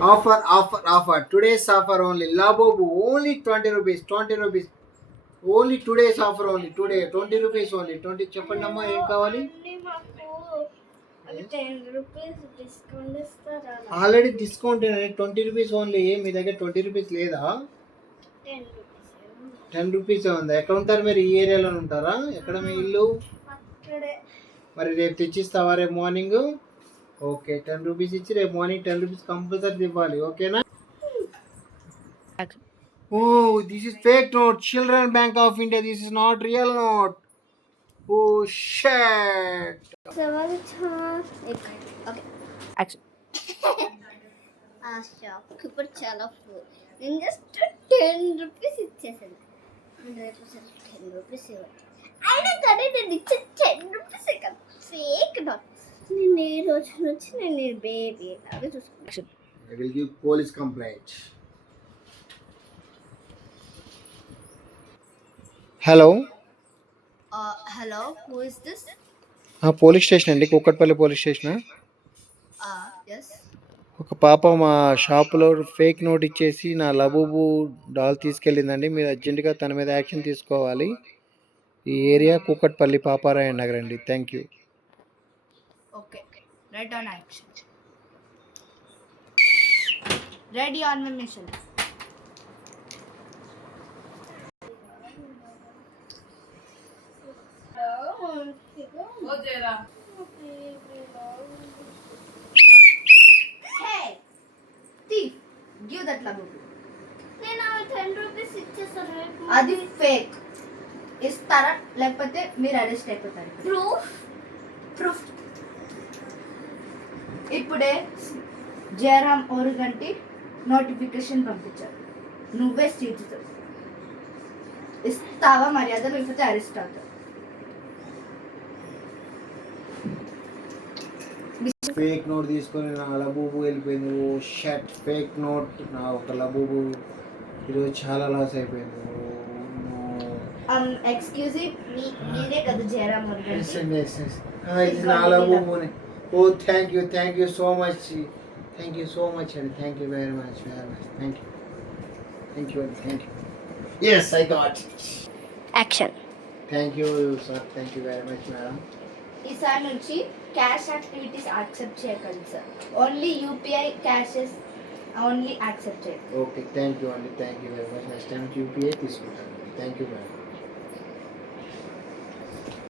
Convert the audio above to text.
Offer. Today's offer only. Labubu only 20 rupees. 20 rupees. Only today's offer only. Today 20 rupees only. 20 చెప్పండమ్మా ఏం కావాలి? అది 10 rupees discount ఇస్తారా? Already discount 20 rupees only. మీ దగ్గర 20 రూపీస్ లేదా? 10 రూపీస్. 10 రూపీస్ ఉందా? ఎక్కడ ఉంటారు మీరు? ఈ ఏరియాలో ఉంటారా? ఎక్కడ మీ ఇల్లు? అక్కడే. మరి రేపు తెచ్చిస్తావా రేపు మార్నింగ్? ఓకే 10 రూపీస్ ఇచ్చి రేపు మార్నింగ్ 10 రూపీస్ కంపల్సరీ ఇవ్వాలి. ఓకేనా? Oh, this is fake note. Children Bank of India. This is not real note. Oh shit. Okay action. ఆ షాప్ ఇప్పుడు చాలా ఫుల్. నేను జస్ట్ 10 రూపీస్ ఇచ్చేసాను. రేపు సరే 10 రూపీస్ ఇవ్వాలి. అయినా కానీ నేను ఇచ్చే 10 రూపీస్ కదా ఫేక్ నాట్. నేను ఈ రోజు నుంచి నేను ఈ బేబీ లాగా చూసుకుంటాను. I will give police complaint. Hello hello, who is this? Police station అండి, కూకట్పల్లి పోలీస్ స్టేషన్. ఎస్. ఒక పాప మా షాపులో ఫేక్ నోట్ ఇచ్చేసి నా లబూబు డాల్ తీసుకెళ్ళిందండి. మీరు అర్జెంటుగా తన మీద యాక్షన్ తీసుకోవాలి. ఈ ఏరియా కూకట్పల్లి పాపారాయ నగర్ అండి. Thank you. Okay, right on action. Ready on my mission. Hey, thief, give that labubu. నేను 10 రూపీస్ ఇచ్చేసాను. అది ఫేక్. ఇస్తారా లేకపోతే మీరు అరెస్ట్ అయిపోతారు. ప్రూఫ్ ఇప్పుడే జయరామ్ ఓరుగంటి నోటిఫికేషన్ పంపించారు. నువ్వే స్టీచ్ ఇస్తావా మర్యాద, లేకపోతే అరెస్ట్ అవుతావు. ఫేక్ నోట్ తీసుకొని నా లబూబు వెళ్ళిపోయింది. ఓ షట్, ఫేక్ నోట్. నా ఒక లబూబు ఈరోజు చాలా లాస్ అయిపోయింది. ఎక్స్క్యూజ్ మీరే కదా జయరామ్ ఇది నా లబూబుని. Oh thank you so much అండి. Thank you very much. Thank you yes I got action. Thank you sir. Thank you very much madam. ఈసారి నుంచి క్యాష్ యాక్టివిటీస్ యాక్సెప్ట్ చేయకండి సార్. Only UPI cashes only accept చేయండి. Okay thank you అండి. Thank you very much. Next time UPI తీసుకుంటాను. Thank you madam.